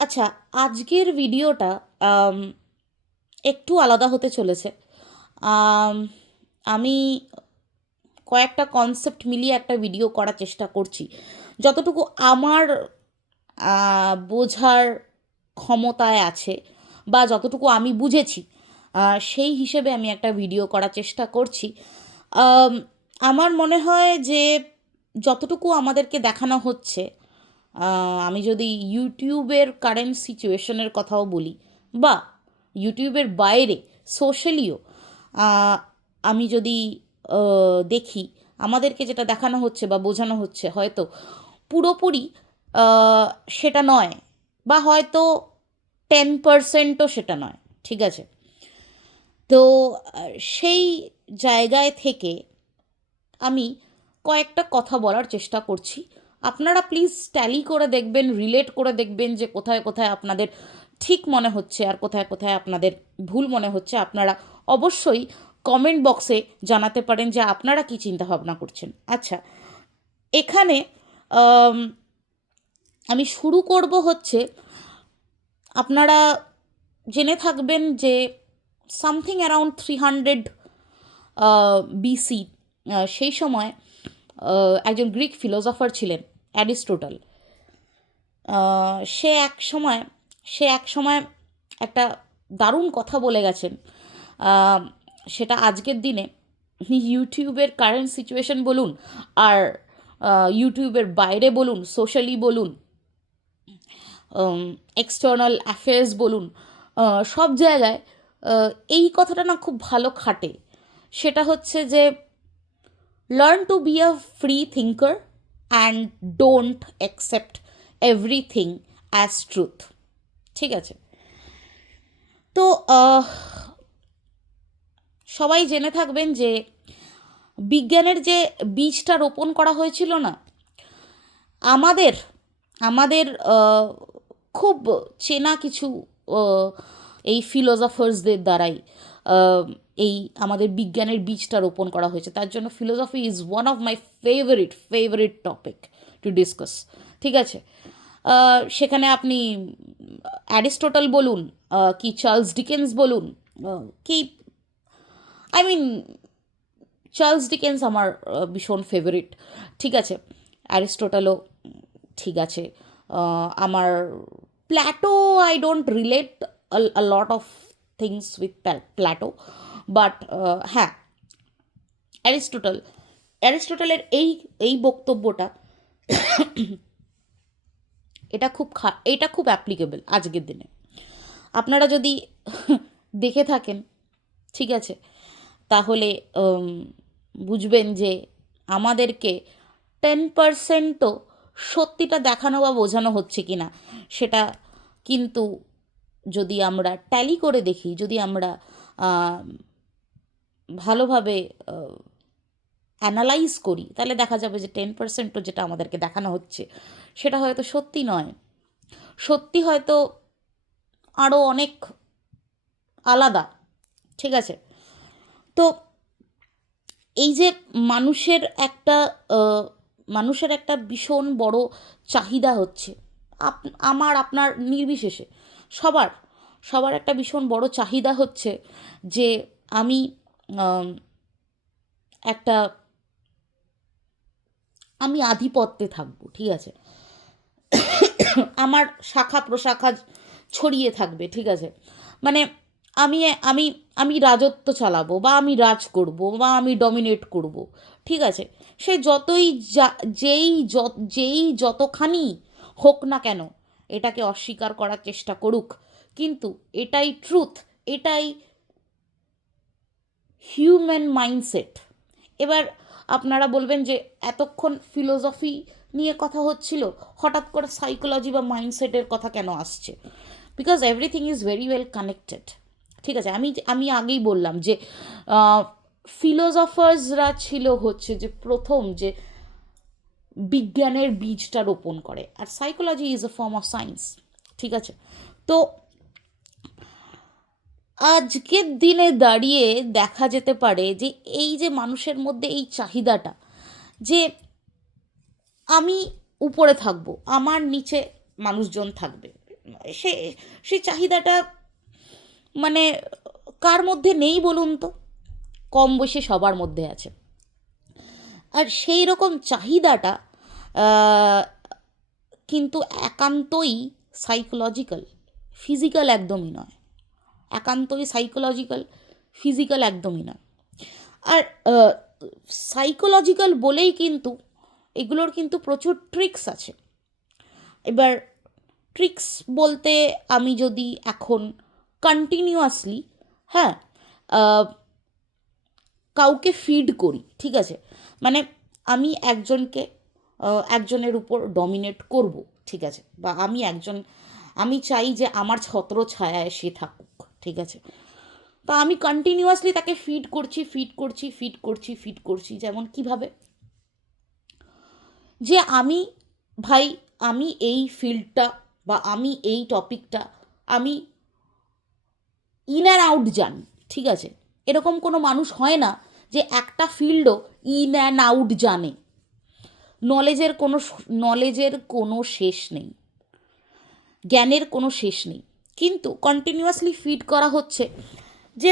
আচ্ছা, আজকের ভিডিওটা আম, একটু আলাদা হতে চলেছে। আম, আমি কয়েকটা কনসেপ্ট মিলিয়ে একটা ভিডিও করার চেষ্টা করছি, যতটুকু আমার বোঝার ক্ষমতায় আছে বা যতটুকু আমি বুঝেছি, সেই হিসেবে আমি একটা ভিডিও করার চেষ্টা করছি। আম, আমার মনে হয় যে যতটুকু আমাদেরকে দেখানো হচ্ছে, আমি যদি ইউটিউবের কারেন্ট সিচুয়েশনের কথাও বলি, বা ইউটিউবের বাইরে সোশ্যালিও আমি যদি দেখি, আমাদেরকে যেটা দেখানো হচ্ছে বা বোঝানো হচ্ছে হয়তো পুরোপুরি আহ, সেটা নয়, বা হয়তো 10%ও সেটা নয়। ঠিক আছে? তো সেই জায়গায় থেকে আমি কয়েকটা কথা বলার চেষ্টা করছি। আপনারা প্লিজ ট্যালি করে দেখবেন, রিলেট করে দেখবেন যে কোথায় কোথায় আপনাদের ঠিক মনে হচ্ছে আর কোথায় কোথায় আপনাদের ভুল মনে হচ্ছে। আপনারা অবশ্যই কমেন্ট বক্সে জানাতে পারেন যে আপনারা কি চিন্তা ভাবনা করছেন। আচ্ছা, এখানে আম, আমি শুরু করব হচ্ছে, আপনারা জেনে থাকবেন যে সামথিং অ্যারাউন্ড 300 বিসি, সেই সময় একজন গ্রিক ফিলোসফার ছিলেন, অ্যারিস্টোটল। সে এক সময় সে এক সময় একটা দারুণ কথা বলে গেছেন। আহ, সেটা আজকের দিনে ইউটিউবের কারেন্ট সিচুয়েশন বলুন, আর ইউটিউবের বাইরে বলুন, সোশ্যালি বলুন, এক্সটার্নাল অ্যাফেয়ার্স বলুন, সব জায়গায় এই কথাটা না খুব ভালো খাটে। সেটা হচ্ছে যে learn to be a free thinker and don't accept everything as truth. ঠিক আছে? তো সবাই জেনে থাকবেন যে বিজ্ঞানের যে বীজটা রোপণ করা হয়েছিল না, আমাদের আমাদের খুব চেনা কিছু আহ, এই ফিলোসফার্সদের দ্বারাই আহ, এই আমাদের বিজ্ঞানের বীজটা রোপণ করা হয়েছে। তার জন্য philosophy is one of my favourite topic to discuss. ঠিক আছে? সেখানে আপনি অ্যারিস্টোটল বলুন, কি চার্লস ডিকেন্স বলুন, কি আই মিন চার্লস ডিকেন্স আমার ভীষণ ফেভারিট। ঠিক আছে? অ্যারিস্টোটলও ঠিক আছে। আমার Plato, I don't relate a lot of things with Plato, but হ্যাঁ, অ্যারিস্টোটল অ্যারিস্টোটলের এই এই বক্তব্যটা, এটা খুব অ্যাপ্লিকেবল আজকের দিনে। আপনারা যদি দেখে থাকেন, ঠিক আছে, তাহলে বুঝবেন যে আমাদেরকে 10%ও সত্যিটা দেখানো বা বোঝানো হচ্ছে কি না, সেটা কিন্তু যদি আমরা ট্যালি করে দেখি, যদি আমরা আহ, ভালোভাবে অ্যানালাইজ করি, তাহলে দেখা যাবে যে 10%ও যেটা আমাদেরকে দেখানো হচ্ছে সেটা হয়তো সত্যি নয়। সত্যি হয়তো আরও অনেক আলাদা। ঠিক আছে? তো এই যে মানুষের একটা আহ, মানুষের একটা ভীষণ বড় চাহিদা হচ্ছে, আমার আপনার নির্বিশেষে সবার সবার একটা ভীষণ বড় চাহিদা হচ্ছে যে আমি আম, একটা আমি আধিপত্যে থাকবো। ঠিক আছে? আমার শাখা প্রশাখা ছড়িয়ে থাকবে। ঠিক আছে? মানে আমি আমি আমি রাজত্ব চালাবো, বা আমি রাজ করব, বা আমি ডমিনেট করব। ঠিক আছে? সে যতই যেই যতখানি হোক না কেন, এটাকে অস্বীকার করার চেষ্টা করুক, কিন্তু এটাই ট্রুথ, এটাই হিউম্যান মাইন্ডসেট। এবার আপনারা বলবেন যে এতক্ষণ ফিলোসফি নিয়ে কথা হচ্ছিল, হঠাৎ করে সাইকোলজি বা মাইন্ডসেটের কথা কেন আসছে? Because everything is very well connected. ঠিক আছে? আমি আমি আগেই বললাম যে ফিলোসফার্সরা ছিল হচ্ছে যে প্রথম যে বিজ্ঞানের বীজটা রোপণ করে, আর psychology is a form of science. ঠিক আছে? তো আজকের দিনে দাঁড়িয়ে দেখা যেতে পারে যে এই যে মানুষের মধ্যে এই চাহিদাটা, যে আমি উপরে থাকবো, আমার নিচে মানুষজন থাকবে, সে সেই চাহিদাটা মানে কার মধ্যে নেই বলুন তো? কম বেশি সবার মধ্যে আছে। আর সেই রকম চাহিদাটা কিন্তু একান্তই সাইকোলজিক্যাল, ফিজিক্যাল একদমই নয়। একান্তই সাইকোলজিক্যাল, ফিজিক্যাল একদমই নয়। আর সাইকোলজিক্যাল বলেই কিন্তু এগুলোর কিন্তু প্রচুর ট্রিক্স আছে। এবার ট্রিক্স বলতে আমি যদি এখন কন্টিনিউয়াসলি, হ্যাঁ, কাউকে ফিড করি, ঠিক আছে, মানে আমি একজনের উপর ডমিনেট করব, ঠিক আছে, বা আমি চাই যে আমার ছত্র ছায়ায় সে থাকুক, ঠিক আছে, তো আমি কন্টিনিউয়াসলি তাকে ফিড করছি। যেমন কিভাবে? যে ভাই আমি এই ফিল্ডটা বা আমি এই টপিকটা আমি ইন অ্যান্ড আউট জানি, ঠিক আছে। এরকম কোনো মানুষ হয় না যে একটা ফিল্ডও ইন অ্যান্ড আউট জানে। নলেজের কোনো শেষ নেই, জ্ঞানের কোনো শেষ নেই, কিন্তু কন্টিনিউয়াসলি ফিড করা হচ্ছে যে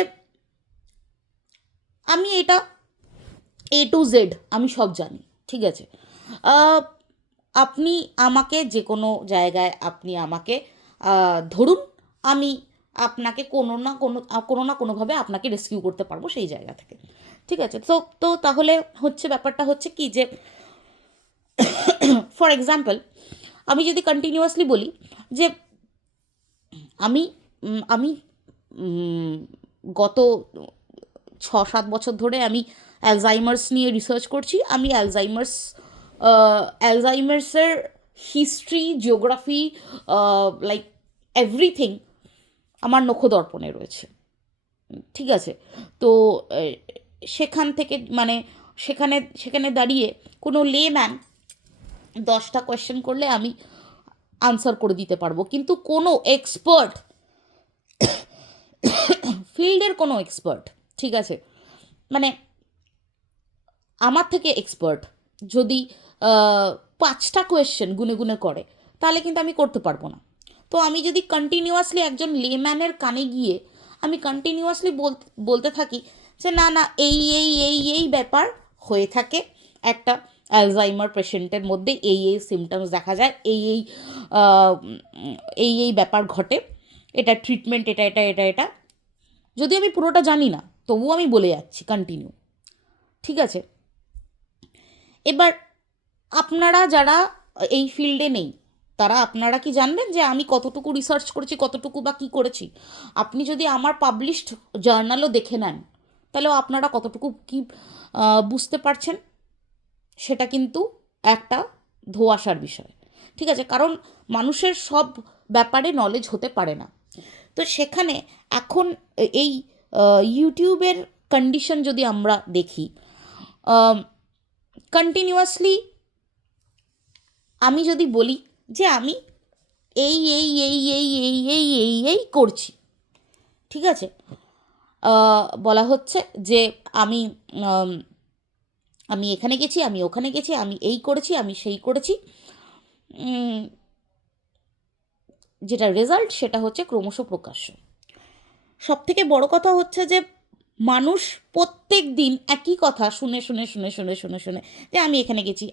আমি এটা A to Z আমি সব জানি, ঠিক আছে। আপনি আমাকে যে কোনো জায়গায় ধরুন, আমি আপনাকে কোনো না কোনোভাবে আপনাকে রেস্কিউ করতে পারবো সেই জায়গা থেকে, ঠিক আছে। তো তাহলে ব্যাপারটা হচ্ছে কি, যে ফর এক্সাম্পল আমি যদি কন্টিনিউয়াসলি বলি যে আমি আমি গত 6-7 বছর ধরে আমি অ্যালজাইমার্স নিয়ে রিসার্চ করছি, আমি অ্যালজাইমার্সের হিস্ট্রি, জিওগ্রাফি, লাইক এভরিথিং আমার নখদর্পণে রয়েছে, ঠিক আছে। তো সেখান থেকে সেখানে দাঁড়িয়ে কোনো লেম্যান 10টা কোয়েশ্চেন করলে আমি আনসার করে দিতে পারবো, কিন্তু কোনো এক্সপার্ট, ফিল্ডের কোনো এক্সপার্ট, ঠিক আছে, মানে আমার থেকে এক্সপার্ট যদি 5টা কোয়েশ্চেন গুনে গুনে করে, তাহলে কিন্তু আমি করতে পারবো না। তো আমি যদি কন্টিনিউয়াসলি একজন লেম্যানের কানে গিয়ে আমি কন্টিনিউয়াসলি বলতে থাকি যে না না এই ব্যাপার হয়ে থাকে, একটা অ্যালজাইমার পেশেন্টের মধ্যে এই সিমটমস দেখা যায়, এই ব্যাপার ঘটে, এটা ট্রিটমেন্ট, এটা যদি আমি পুরোটা জানি না, তবুও আমি বলে যাচ্ছি কন্টিনিউ, ঠিক আছে। এবার আপনারা যারা এই ফিল্ডে নেই, আপনারা কি জানবেন যে আমি কতটুকু রিসার্চ করেছি, কতটুকু বা কী করেছি? আপনি যদি আমার পাবলিশড জার্নালও দেখে নেন, তাহলেও আপনারা কতটুকু কি বুঝতে পারছেন সেটা কিন্তু একটা ধোঁয়াশার বিষয়, ঠিক আছে, কারণ মানুষের সব ব্যাপারে নলেজ হতে পারে না। তো সেখানে এখন এই ইউটিউবের কন্ডিশন যদি আমরা দেখি, কন্টিনিউয়াসলি আমি যদি বলি যে আমি এই করছি, ঠিক আছে, বলা হচ্ছে যে আমি এখানে গেছি, আমি ওখানে গেছি, আমি এই করেছি, আমি সেই করেছি, যেটা রেজাল্ট সেটা হচ্ছে ক্রমশ প্রকাশ্য। সব থেকে বড় কথা হচ্ছে যে মানুষ প্রত্যেক দিন একই কথা শুনে যে আমি এখানে গেছি,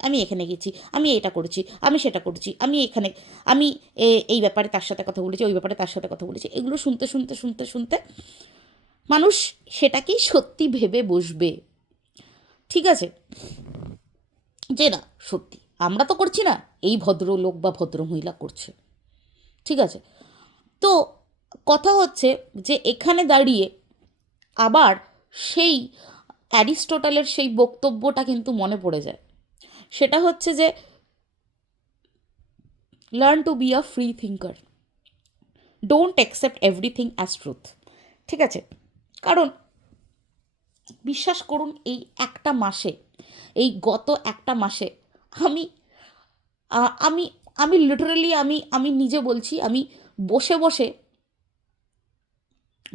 আমি এটা করেছি, আমি সেটা করছি, আমি এই ব্যাপারে তার সাথে কথা বলেছি, ওই ব্যাপারে তার সাথে কথা বলেছি, এগুলো শুনতে মানুষ সেটাকেই সত্যি ভেবে বসবে, ঠিক আছে, যে না সত্যি আমরা তো করছি না, এই ভদ্রলোক বা ভদ্রমহিলা করছে, ঠিক আছে। তো কথা হচ্ছে যে এখানে দাঁড়িয়ে আবার সেই অ্যারিস্টটলের সেই বক্তব্যটা কিন্তু মনে পড়ে যায়, সেটা হচ্ছে যে learn to be a free thinker, don't accept everything as truth, ঠিক আছে। কারণ বিশ্বাস করুন, এই গত একটা মাসে আমি আমি আমি লিটারালি আমি নিজে বলছি, আমি বসে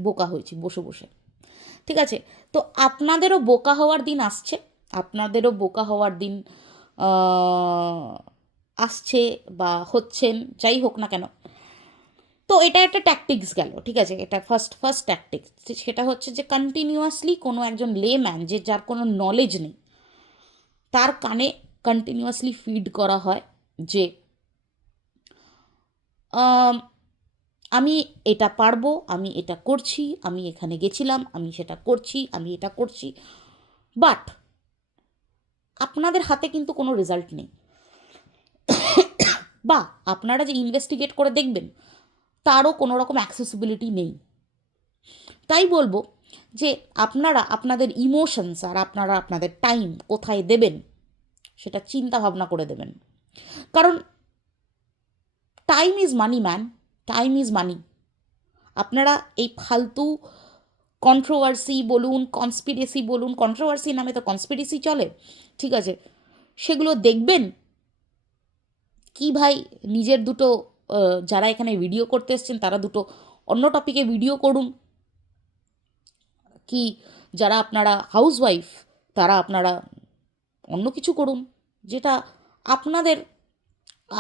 বোকা হয়েছি, ঠিক আছে। তো আপনাদেরও বোকা হওয়ার দিন আসছে, আসছে বা হচ্ছেন, যাই হোক না কেন, তো এটা একটা ট্যাকটিক্স গেল, ঠিক আছে, এটা ফার্স্ট ট্যাকটিক্স। সেটা হচ্ছে যে কন্টিনিউয়াসলি কোনো একজন লেম্যান, যার কোনো নলেজ নেই, তার কানে কন্টিনিউয়াসলি ফিড করা হয় যে আমি এটা পারবো, আমি এটা করছি, আমি এখানে গেছিলাম, আমি সেটা করছি, আমি এটা করছি, বাট আপনাদের হাতে কিন্তু কোনো রেজাল্ট নেই, বা আপনারা যে ইনভেস্টিগেট করে দেখবেন তারও কোনো রকম অ্যাক্সেসিবিলিটি নেই। তাই বলবো যে আপনারা আপনাদের ইমোশনস আর আপনারা আপনাদের টাইম কোথায় দেবেন সেটা চিন্তা ভাবনা করে দেবেন। কারণ time is money man, time is money. আপনারা এই ফালতু কন্ট্রোভার্সি বলুন, কনস্পিরেসি বলুন, কন্ট্রোভার্সি নামে তো কনস্পিরেসি চলে, ঠিক আছে, সেগুলো দেখবেন কি ভাই? নিজের দুটো যারা এখানে ভিডিও করতে এসছেন তারা দুটো অন্য টপিকে ভিডিও করুন, কি যারা আপনারা হাউসওয়াইফ তারা আপনারা অন্য কিছু করুন, যেটা আপনাদের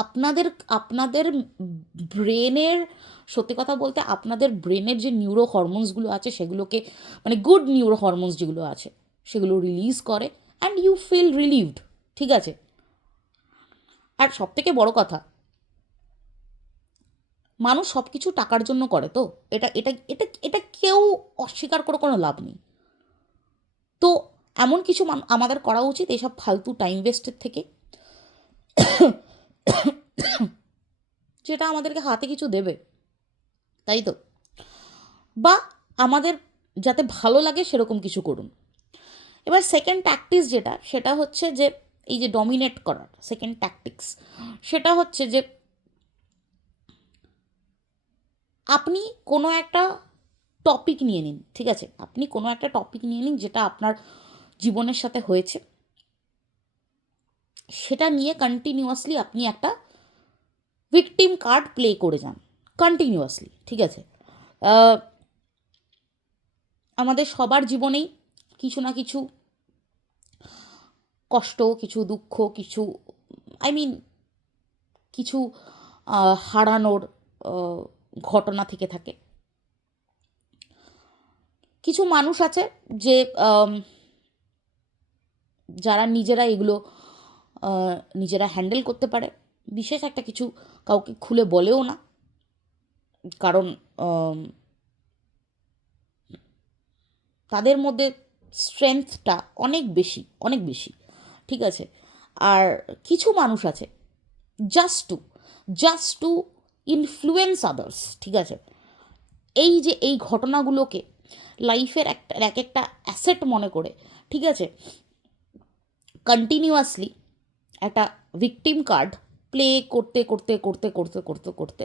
আপনাদের আপনাদের ব্রেনের, সত্যি কথা বলতে আপনাদের ব্রেনের যে নিউরো হরমোনসগুলো আছে সেগুলোকে, মানে গুড নিউরো হরমোনস যেগুলো আছে সেগুলো রিলিজ করে, অ্যান্ড ইউ ফিল রিলিভড, ঠিক আছে। আর সবথেকে বড় কথা, মানুষ সব কিছু টাকার জন্য করে, তো এটা এটা এটা এটা কেউ অস্বীকার করে কোনো লাভ নেই। তো এমন কিছু আমাদের করা উচিত এইসব ফালতু টাইম ওয়েস্টের থেকে, যেটা আমাদেরকে হাতে কিছু দেবে, তাই তো, বা আমাদের যাতে ভালো লাগে সেরকম কিছু করুন। এবার সেকেন্ড ট্যাকটিক্স যেটা, সেটা হচ্ছে যে এই যে ডমিনেট করার সেকেন্ড ট্যাকটিক্স, সেটা হচ্ছে যে আপনি কোনো একটা টপিক নিয়ে নিন, ঠিক আছে, আপনি কোনো একটা টপিক নিয়ে নিন যেটা আপনার জীবনের সাথে হয়েছে, সেটা নিয়ে কন্টিনিউয়াসলি আপনি একটা ভিকটিম কার্ড প্লে করে যান কন্টিনিউয়াসলি, ঠিক আছে। আমাদের সবার জীবনেই কিছু না কিছু কষ্ট, কিছু দুঃখ, কিছু কিছু হারানোর ঘটনা থেকে থাকে। কিছু মানুষ আছে যে যারা নিজেরা এগুলো নিজেরা হ্যান্ডেল করতে পারে, বিশেষ একটা কিছু কাউকে খুলে বলেও না, কারণ তাদের মধ্যে স্ট্রেংথটা অনেক বেশি, অনেক বেশি, ঠিক আছে। আর কিছু মানুষ আছে জাস্ট টু ইনফ্লুয়েন্স আদার্স, ঠিক আছে। এই যে এই ঘটনাগুলোকে লাইফের এক একটা অ্যাসেট মনে করে, ঠিক আছে, কন্টিনিউয়াসলি একটা ভিকটিম কার্ড প্লে করতে করতে করতে করতে করতে করতে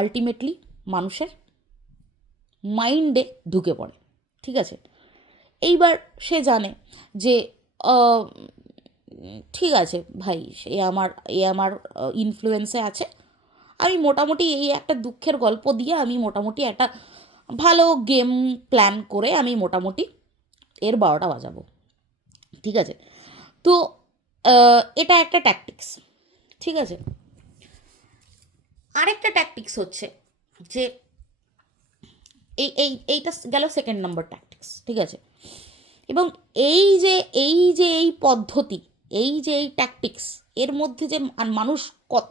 আলটিমেটলি মানুষের মাইন্ডে ঢুকে পড়ে, ঠিক আছে। এইবার সে জানে যে ঠিক আছে ভাই, এ আমার ইনফ্লুয়েন্সে আছে, আমি মোটামুটি এই একটা দুঃখের গল্প দিয়ে আমি মোটামুটি একটা ভালো গেম প্ল্যান করে আমি মোটামুটি এর 12টা বাজাবো, ঠিক আছে। তো এটা একটা ট্যাকটিক্স, ঠিক আছে। আরেকটা ট্যাকটিক্স হচ্ছে যে এইটা গেল সেকেন্ড নাম্বার ট্যাকটিক্স, ঠিক আছে। এবং এই পদ্ধতি, এই ট্যাকটিক্স, এর মধ্যে যে মানুষ কত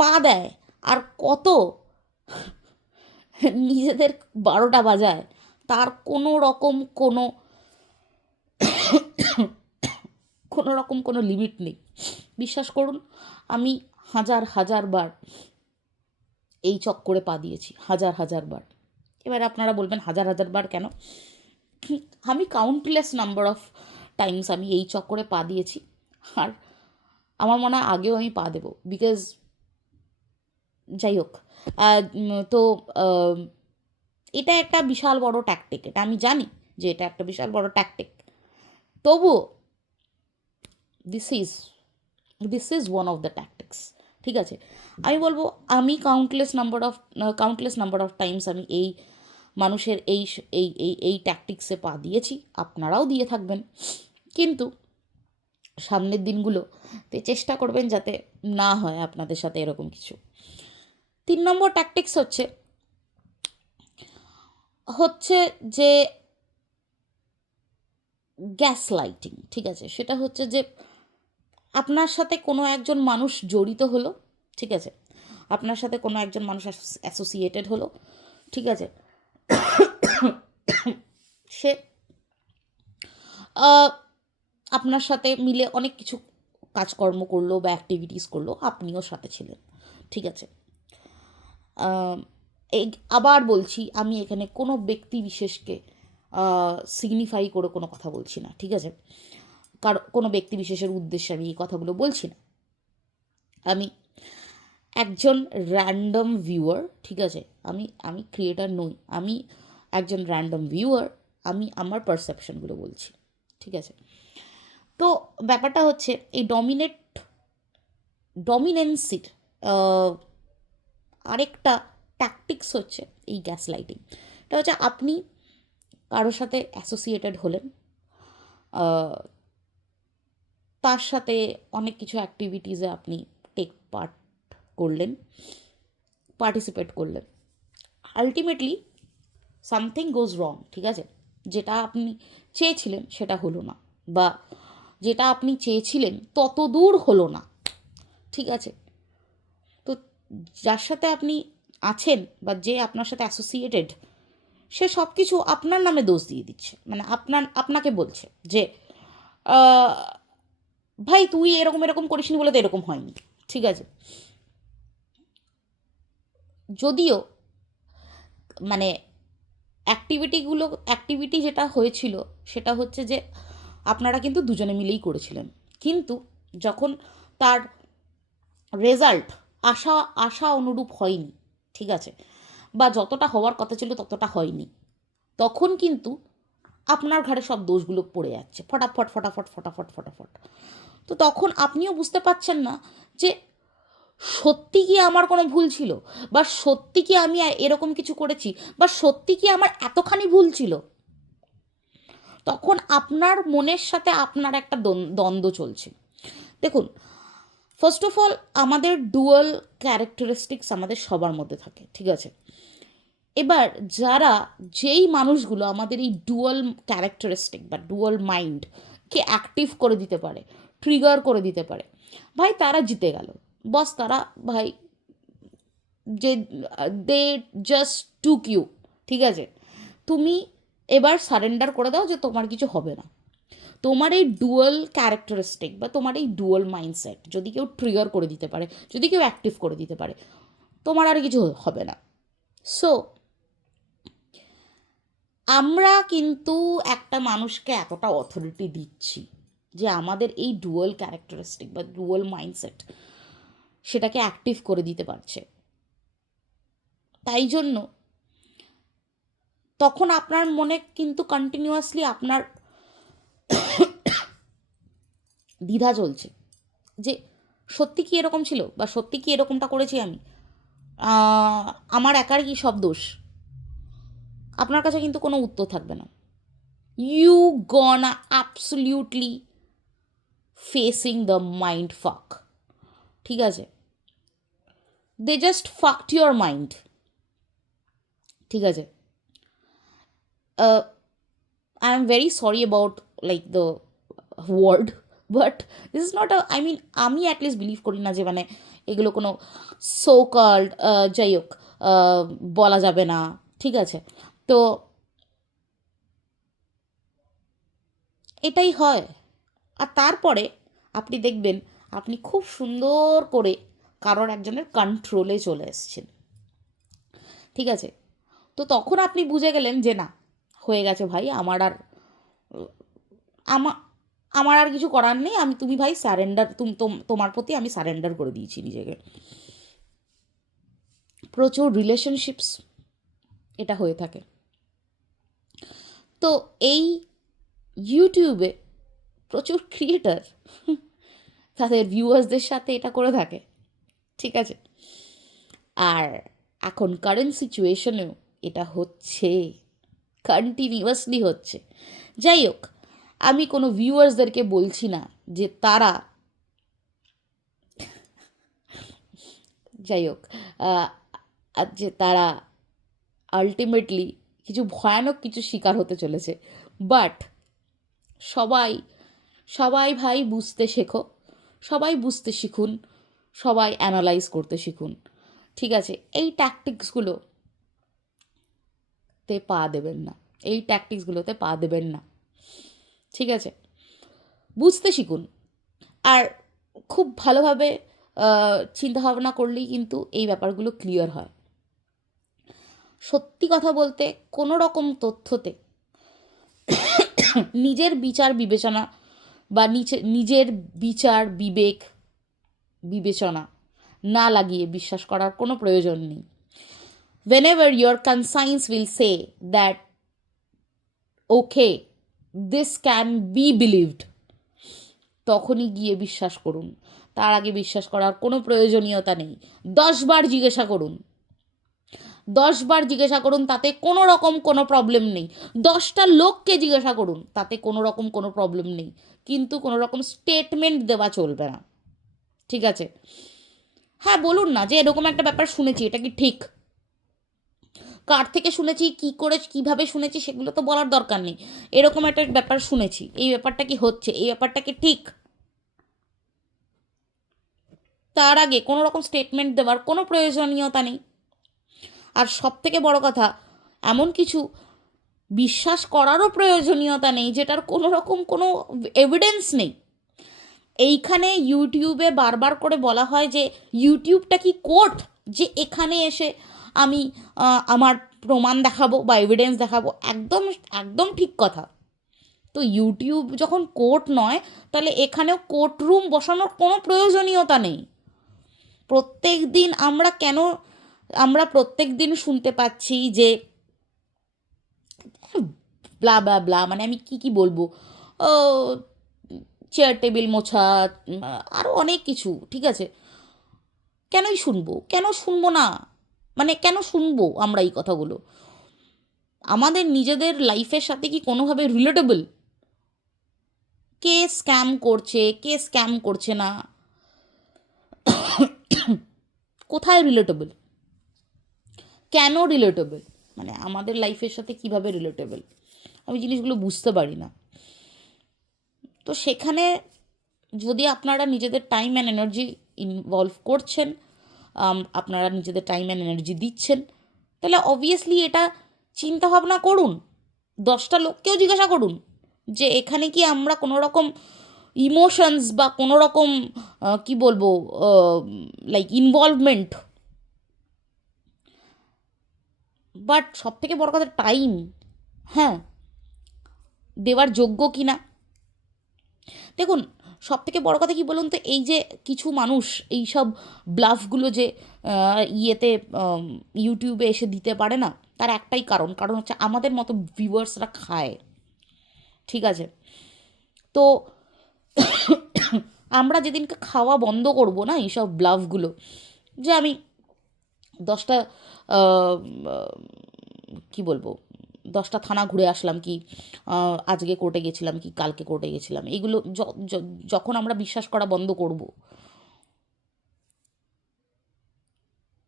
পা দেয় আর কত নিজেদের 12টা বাজায়, তার কোনো রকম কোনো লিমিট নেই। বিশ্বাস করুন, আমি হাজার বার এই চক্করে পা দিয়েছি, হাজার বার। এবার আপনারা বলবেন হাজার বার কেন? আমি কাউন্টলেস নাম্বার অফ টাইমস আমি এই চক্করে পা দিয়েছি, আর আমার মনে হয় আগেও আমি পা দেবো, বিকজ যাই হোক, তো এটা একটা বিশাল বড় ট্যাকটিক, এটা আমি জানি যে এটা একটা বিশাল বড় ট্যাকটিক, তবুও this is one of the tactics, ঠিক আছে। আমি বলবো আমি কাউন্টলেস নাম্বার অফ টাইমস আমি এই মানুষের এই ট্যাকটিক্সে পা দিয়েছি, আপনারাও দিয়ে থাকবেন। কিন্তু সামনের দিনগুলোতে চেষ্টা করবেন যাতে না হয় আপনাদের সাথে এরকম কিছু। 3 নম্বর ট্যাকটিক্স হচ্ছে হচ্ছে যে গ্যাস লাইটিং, ঠিক আছে? সেটা হচ্ছে যে আপনার সাথে কোনো একজন মানুষ জড়িত হলো, ঠিক আছে? আপনার সাথে কোনো একজন মানুষ অ্যাসোসিয়েটেড হলো, ঠিক আছে? সে আপনার সাথে মিলে অনেক কিছু কাজকর্ম করলো বা অ্যাক্টিভিটিস করলো, আপনিও সাথে ছিলেন, ঠিক আছে? এই আবার বলছি, আমি এখানে কোনো ব্যক্তি বিশেষকে সিগনিফাই করে কোনো কথা বলছি না, ঠিক আছে? কোনো ব্যক্তি বিশেষের উদ্দেশ্যে আমি এই কথাগুলো বলছি না। আমি একজন র্যান্ডম ভিউয়ার, ঠিক আছে? আমি ক্রিয়েটার নই, আমি একজন র্যান্ডম ভিউয়ার, আমি আমার পারসেপশনগুলো বলছি, ঠিক আছে? তো ব্যাপারটা হচ্ছে এই ডমিনেন্সির আরেকটা ট্যাকটিক্স হচ্ছে এই গ্যাস লাইটিং। এটা হচ্ছে আপনি কারোর সাথে অ্যাসোসিয়েটেড হলেন, তার সাথে অনেক কিছু অ্যাক্টিভিটিসে আপনি পার্টিসিপেট করলেন, আলটিমেটলি সামথিং গোজ রং, ঠিক আছে? যেটা আপনি চেয়েছিলেন সেটা হলো না, বা যেটা আপনি চেয়েছিলেন তত দূর হলো না, ঠিক আছে? তো যার সাথে আপনি আছেন বা যে আপনার সাথে অ্যাসোসিয়েটেড, সে সব কিছু আপনার নামে দোষ দিয়ে দিচ্ছে, মানে আপনাকে বলছে যে ভাই তুই এরকম এরকম করিসনি বলে তো এরকম হয়নি, ঠিক আছে? যদিও মানে অ্যাক্টিভিটি যেটা হয়েছিল সেটা হচ্ছে যে আপনারা কিন্তু দুজনে মিলেই করেছিলেন, কিন্তু যখন তার রেজাল্ট আশা আশা অনুরূপ হয়নি, ঠিক আছে? বা যতটা হওয়ার কথা ছিল ততটা হয়নি, তখন কিন্তু আপনার ঘাড়ে সব দোষগুলো পড়ে যাচ্ছে ফটাফট ফটাফট ফটাফট ফটাফট। তো তখন আপনিও বুঝতে পারছেন না যে সত্যি কি আমার কোনো ভুল ছিল, বা সত্যি কি আমি এরকম কিছু করেছি, বা সত্যি কি আমার এতখানি ভুল ছিল। তখন আপনার মনের সাথে আপনার একটা দ্বন্দ্ব চলছে। দেখুন, ফার্স্ট অফ অল আমাদের ডুয়াল ক্যারেক্টারিস্টিক্স আমাদের সবার মধ্যে থাকে, ঠিক আছে? এবার যেই মানুষগুলো আমাদের এই ডুয়াল ক্যারেক্টারিস্টিক বা ডুয়াল মাইন্ডকে অ্যাক্টিভ করে দিতে পারে, ট্রিগার করে দিতে পারে, ভাই তারা জিতে গেল। বস তারা ভাই যে দে জাস্ট টুক ইউ, ঠিক আছে? তুমি এবার সারেন্ডার করে দাও যে তোমার কিছু হবে না। তোমার এই ডুয়াল ক্যারেক্টারিস্টিক বা তোমার এই ডুয়াল মাইন্ডসেট যদি কেউ ট্রিগার করে দিতে পারে, যদি কেউ অ্যাক্টিভ করে দিতে পারে, তোমার আর কিছু হবে না। সো আমরা কিন্তু একটা মানুষকে এতটা অথরিটি দিচ্ছি যে আমাদের এই ডুয়াল ক্যারেক্টারিস্টিক বা ডুয়াল মাইন্ডসেট সেটাকে অ্যাক্টিভ করে দিতে পারছে। তাই জন্য তখন আপনার মনে কিন্তু কন্টিনিউয়াসলি আপনার দ্বিধা চলছে যে সত্যি কি এরকম ছিল, বা সত্যি কি এরকমটা করেছি আমি, আমার একার কি সব দোষ। আপনার কাছে কিন্তু কোনো উত্তর থাকবে না। You gonna absolutely facing the mind fuck, ঠিক আছে? They just fucked your mind, ঠিক আছে? I am very sorry about like the word, but this is not a, I mean আমি অ্যাটলিস্ট বিলিভ করি না যে মানে এগুলো কোনো সো কল্ড, যাই হোক, বলা যাবে না, ঠিক আছে? তো এটাই হয়। আর তারপরে আপনি দেখবেন আপনি খুব সুন্দর করে কারোর একজনের কন্ট্রোলে চলে এসেছেন, ঠিক আছে? তো তখন আপনি বুঝে গেলেন যে না, হয়ে গেছে ভাই, আমা আমার আর কিছু করার নেই, তুমি ভাই সারেন্ডার, তোমার প্রতি আমি সারেন্ডার করে দিয়েছি নিজেকে। প্রচুর রিলেশনশিপস এটা হয়ে থাকে। তো এই ইউটিউবে প্রচুর ক্রিয়েটার তাদের ভিউয়ার্সদের সাথে এটা করে থাকে, ঠিক আছে? আর এখন কারেন্ট সিচুয়েশনেও এটা হচ্ছে, কন্টিনিউয়াসলি হচ্ছে। যাই হোক, আমি কোনো ভিউয়ার্সদেরকে বলছি না যে তারা যাই হোক, আর যে তারা আলটিমেটলি কিছু ভয়ানক কিছু শিকার হতে চলেছে। বাট সবাই সবাই ভাই বুঝতে শেখো, সবাই বুঝতে শিখুন, সবাই অ্যানালাইজ করতে শিখুন, ঠিক আছে? এই ট্যাকটিক্সগুলোতে পা দেবেন না, এই ট্যাকটিক্সগুলোতে পা দেবেন না, ঠিক আছে? বুঝতে শিখুন। আর খুব ভালোভাবে চিন্তাভাবনা করলেই কিন্তু এই ব্যাপারগুলো ক্লিয়ার হয়। সত্যি কথা বলতে কোনো রকম তথ্যতে নিজের বিচার বিবেচনা বা নিজের বিচার বিবেক বিবেচনা না লাগিয়ে বিশ্বাস করার কোনো প্রয়োজন নেই। whenever your conscience will say that okay, this can be believed, তখনই গিয়ে বিশ্বাস করুন। তার আগে বিশ্বাস করার কোনো প্রয়োজনীয়তা নেই। 10 বার জিজ্ঞাসা করুন, 10 বার জিজ্ঞাসা করুন, তাতে কোনো রকম কোনো প্রবলেম নেই। 10টা লোককে জিজ্ঞাসা করুন, তাতে কোনো রকম কোনো প্রবলেম নেই। কিন্তু কোনো রকম স্টেটমেন্ট দেওয়া চলবে না, ঠিক আছে? হ্যাঁ, বলুন না যে এরকম একটা ব্যাপার শুনেছি, এটা কি ঠিক? কার থেকে শুনেছি, কী করে, কীভাবে শুনেছি, সেগুলো তো বলার দরকার নেই। এরকম একটা ব্যাপার শুনেছি, এই ব্যাপারটা কি হচ্ছে, এই ব্যাপারটা কি ঠিক? তার আগে কোনো রকম স্টেটমেন্ট দেওয়ার কোনো প্রয়োজনীয়তা নেই। আর সবথেকে বড় কথা, এমন কিছু বিশ্বাস করারও প্রয়োজনীয়তা নেই যেটার কোনো রকম কোনো এভিডেন্স নেই। এইখানে ইউটিউবে বারবার করে বলা হয় যে ইউটিউবটা কি কোর্ট, যে এখানে এসে আমি আমার প্রমাণ দেখাবো বা এভিডেন্স দেখাবো। একদম একদম ঠিক কথা। তো ইউটিউব যখন কোর্ট নয়, তাহলে এখানেও কোর্ট রুম বসানোর কোনো প্রয়োজনীয়তা নেই। আমরা প্রত্যেক দিন শুনতে পাচ্ছি যে ব্লা ব্লা ব্লা, মানে আমি কি বলবো, ও চেয়ার টেবিল মোছা, আরও অনেক কিছু, ঠিক আছে? কেনই শুনবো, কেন শুনবো না, মানে কেন শুনবো আমরা এই কথাগুলো? আমাদের নিজেদের লাইফের সাথে কি কোনোভাবে রিলেটেবল? কে স্ক্যাম করছে, কে স্ক্যাম করছে না, কোথায় রিলেটেবল, কেন রিলেটেবল, মানে আমাদের লাইফের সাথে কিভাবে রিলেটেবল, আমি জিনিসগুলো বুঝতে পারি না। তো সেখানে যদি আপনারা নিজেদের টাইম অ্যান্ড এনার্জি ইনভলভ করছেন, আপনারা নিজেদের টাইম অ্যান্ড এনার্জি দিচ্ছেন, তাহলে অবভিয়াসলি এটা চিন্তাভাবনা করুন। 10টা লোককেও জিজ্ঞাসা করুন যে এখানে কি আমরা কোনো রকম ইমোশনস বা কোনো রকম কি বলবো, লাইক ইনভলভমেন্ট। বাট সবথেকে বড় কথা টাইম, হ্যাঁ, দেওয়ার যোগ্য কি না। দেখুন, সবথেকে বড় কথা কী বলুন তো, এই যে কিছু মানুষ এই সব ব্লাফগুলো যে ইয়েতে ইউটিউবে এসে দিতে পারে না, তার একটাই কারণ হচ্ছে আমাদের মতো ভিউয়ার্সরা খায়, ঠিক আছে? তো আমরা যেদিনকে খাওয়া বন্ধ করব না এইসব ব্লাফগুলো, যে আমি 10টা কি বলবো, 10টা থানা ঘুরে আসলাম, কি আজকে কোর্টে গেছিলাম, কি কালকে কোর্টে গেছিলাম, এইগুলো যখন আমরা বিশ্বাস করা বন্ধ করব,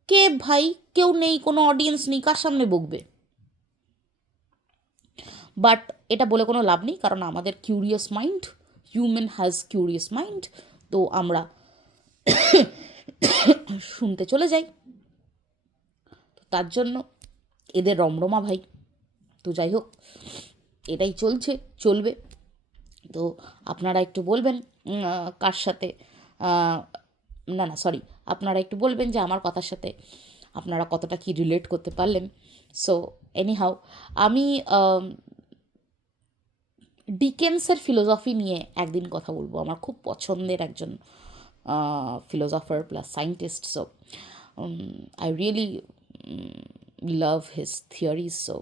কে ভাই, কেউ নেই, কোনো অডিয়েন্স নেই, কার সামনে বকবে? বাট এটা বলে কোনো লাভ নেই, কারণ আমাদের curious mind, human has curious mind, তো আমরা শুনতে চলে যাই। তো তার জন্য এদের রমরমা ভাই। তো যাই হোক, এটাই চলবে। তো আপনারা একটু বলবেন কার সাথে, না না সরি, আপনারা একটু বলবেন যে আমার কথার সাথে আপনারা কতটা কি রিলেট করতে পারলেন। সো এনিহাউ, আমি ডিকেন্সের ফিলোসফি নিয়ে একদিন কথা বলবো। আমার খুব পছন্দের একজন philosopher plus scientist. So I really love his theories. So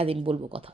একদিন বলবো কথা।